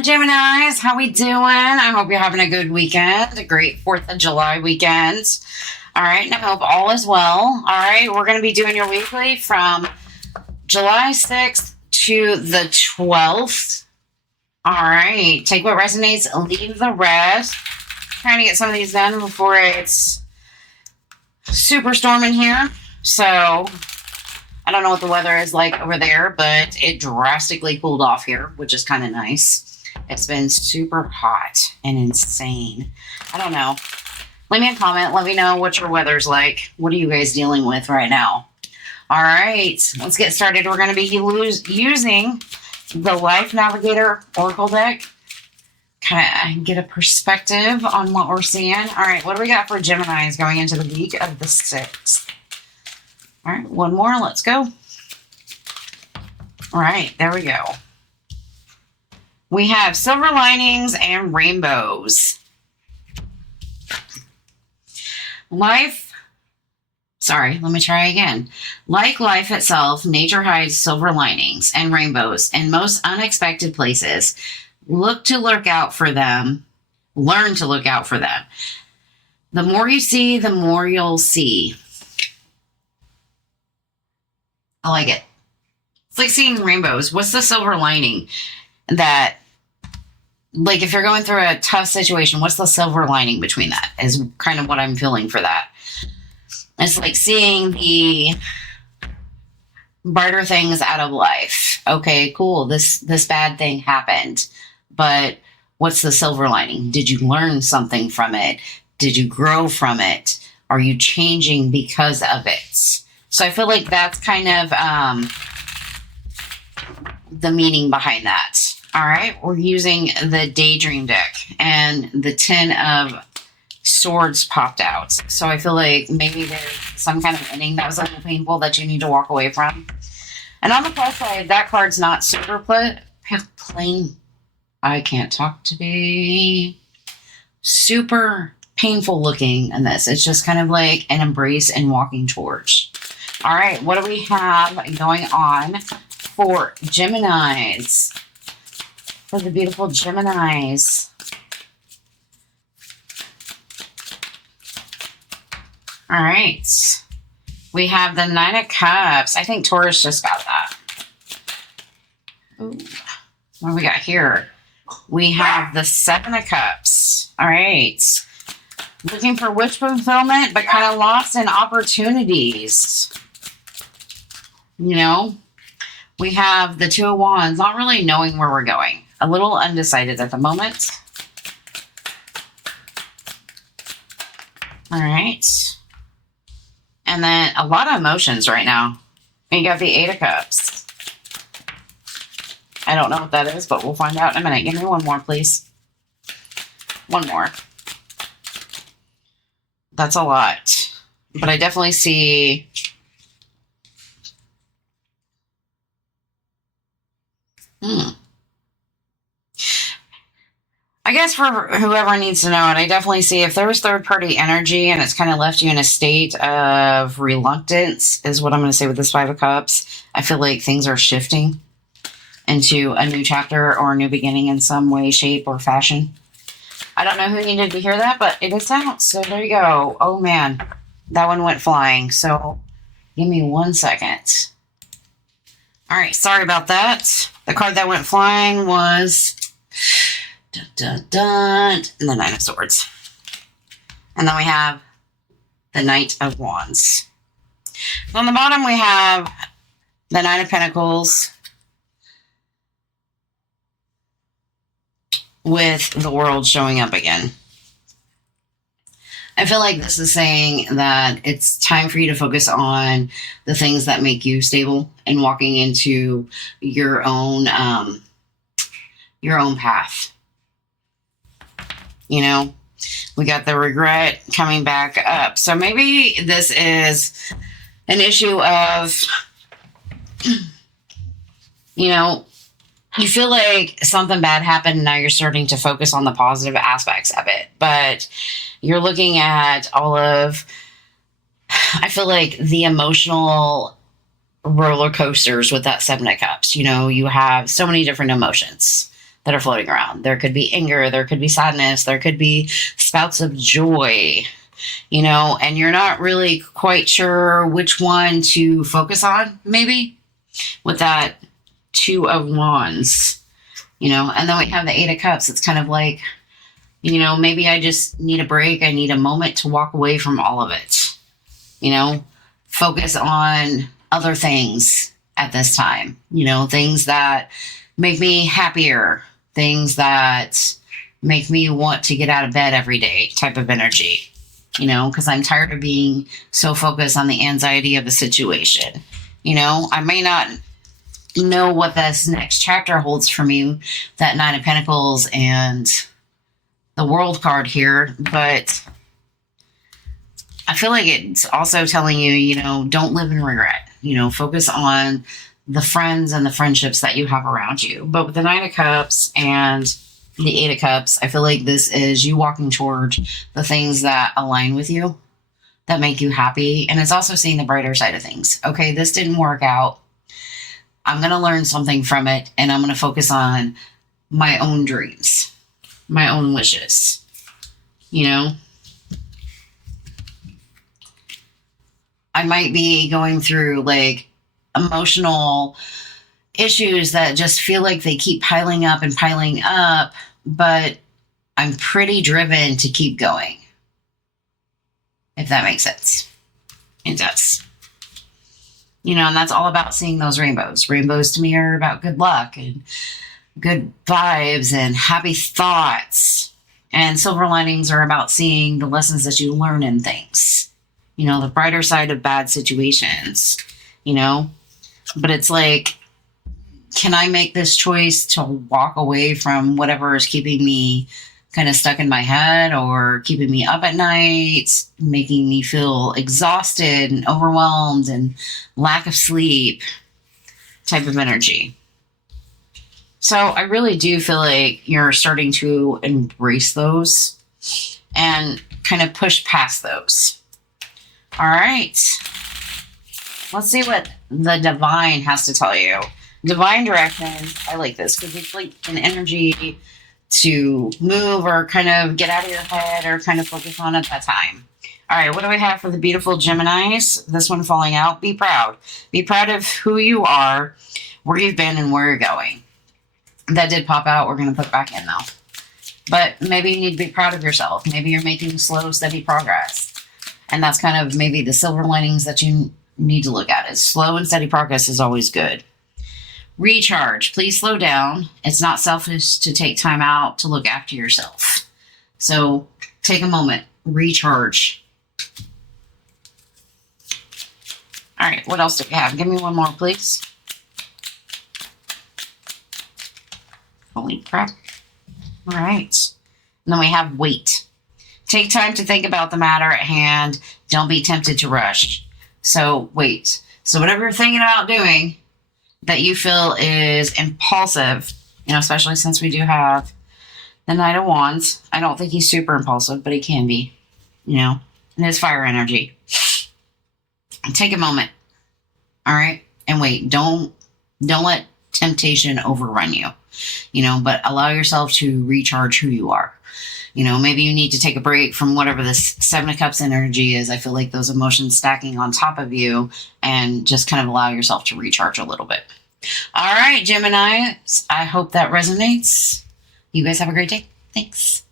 Hi, Geminis. How we doing? I hope you're having a good weekend, a great 4th of July weekend. All right, and I hope all is well. All right, we're going to be doing your weekly from July 6th to the 12th. All right, take what resonates, leave the rest. Trying to get some of these done before it's super storming here. So I don't know what the weather is like over there, but it drastically cooled off here, which is kind of nice. It's been super hot and insane. I don't know. Leave me a comment. Let me know what your weather's like. What are you guys dealing with right now? All right, let's get started. We're going to be using the Life Navigator Oracle deck. Kind of get a perspective on what we're seeing. All right, what do we got for Geminis going into the week of the 6th? All right, one more. Let's go. All right, there we go. We have silver linings and rainbows. Like life itself, nature hides silver linings and rainbows in most unexpected places. Learn to look out for them. The more you see, the more you'll see. I like it. It's like seeing rainbows. What's the silver lining? That, like, if you're going through a tough situation, what's the silver lining between that is kind of what I'm feeling for that. It's like seeing the brighter things out of life. Okay, cool. This bad thing happened, but what's the silver lining? Did you learn something from it? Did you grow from it? Are you changing because of it? So I feel like that's kind of the meaning behind that. All right, we're using the Daydream deck, and the 10 of Swords popped out. So I feel like maybe there's some kind of ending that was a little painful that you need to walk away from. And on the plus side, that card's not super plain. I can't talk today. Super painful looking in this. It's just kind of like an embrace and walking towards. All right, what do we have going on for Geminis? For the beautiful Geminis. All right. We have the 9 of Cups. I think Taurus just got that. Ooh. What do we got here? We have the 7 of Cups. All right. Looking for wish fulfillment, but kind of lost in opportunities. You know, we have the 2 of Wands, not really knowing where we're going. A little undecided at the moment. All right. And then a lot of emotions right now. And you got the 8 of Cups. I don't know what that is, but we'll find out in a minute. Give me one more, please. One more. That's a lot. But I definitely see... I guess for whoever needs to know it, I definitely see if there's third-party energy and it's kind of left you in a state of reluctance, is what I'm going to say with this 5 of Cups. I feel like things are shifting into a new chapter or a new beginning in some way, shape, or fashion. I don't know who needed to hear that, but it is out. So there you go. Oh, man. That one went flying. So give me 1 second. All right. Sorry about that. The card that went flying was... and the 9 of Swords. And then we have the Knight of Wands. So on the bottom, we have the 9 of Pentacles with the World showing up again. I feel like this is saying that it's time for you to focus on the things that make you stable and walking into your own path. You know, we got the regret coming back up. So maybe this is an issue of, you know, you feel like something bad happened and now you're starting to focus on the positive aspects of it. But you're looking at all of, I feel like the emotional roller coasters with that 7 of Cups. You know, you have so many different emotions that are floating around. There could be anger, there could be sadness, there could be spouts of joy, and you're not really quite sure which one to focus on, maybe, with that Two of Wands, and then we have the Eight of Cups. It's kind of like, maybe I just need a break. I need a moment to walk away from all of it, focus on other things at this time, things that make me happier, things that make me want to get out of bed every day type of energy, because I'm tired of being so focused on the anxiety of the situation. I may not know what this next chapter holds for me, that Nine of Pentacles and the World card here, but I feel like it's also telling you, don't live in regret, focus on the friends and the friendships that you have around you. But with the Nine of Cups and the Eight of Cups, I feel like this is you walking toward the things that align with you, that make you happy. And it's also seeing the brighter side of things. Okay, this didn't work out. I'm going to learn something from it, and I'm going to focus on my own dreams, my own wishes, I might be going through like emotional issues that just feel like they keep piling up and piling up, but I'm pretty driven to keep going. If that makes sense. It does. And that's all about seeing those rainbows. Rainbows to me are about good luck and good vibes and happy thoughts. And silver linings are about seeing the lessons that you learn in things. The brighter side of bad situations, But it's like, can I make this choice to walk away from whatever is keeping me kind of stuck in my head or keeping me up at night, making me feel exhausted and overwhelmed and lack of sleep type of energy? So I really do feel like you're starting to embrace those and kind of push past those. All right. Let's see what the divine has to tell you. Divine direction. I like this because it's like an energy to move or kind of get out of your head or kind of focus on at that time. All right, what do we have for the beautiful Geminis? This one falling out. Be proud. Be proud of who you are, where you've been, and where you're going. That did pop out. We're going to put it back in, though. But maybe you need to be proud of yourself. Maybe you're making slow, steady progress. And that's kind of maybe the silver linings that you need to look at. Is slow and steady progress is always good. Recharge. Please slow down. It's not selfish to take time out to look after yourself. So take a moment. Recharge. All right. What else do we have? Give me one more, please. Holy crap. All right. And then we have wait. Take time to think about the matter at hand. Don't be tempted to rush. So wait. So whatever you're thinking about doing that you feel is impulsive, especially since we do have the Knight of Wands. I don't think he's super impulsive, but he can be, and his fire energy. Take a moment. All right. And wait, don't let temptation overrun you, but allow yourself to recharge who you are. Maybe you need to take a break from whatever this Seven of Cups energy is. I feel like those emotions stacking on top of you, and just kind of allow yourself to recharge a little bit. All right, Gemini, I hope that resonates. You guys have a great day. Thanks.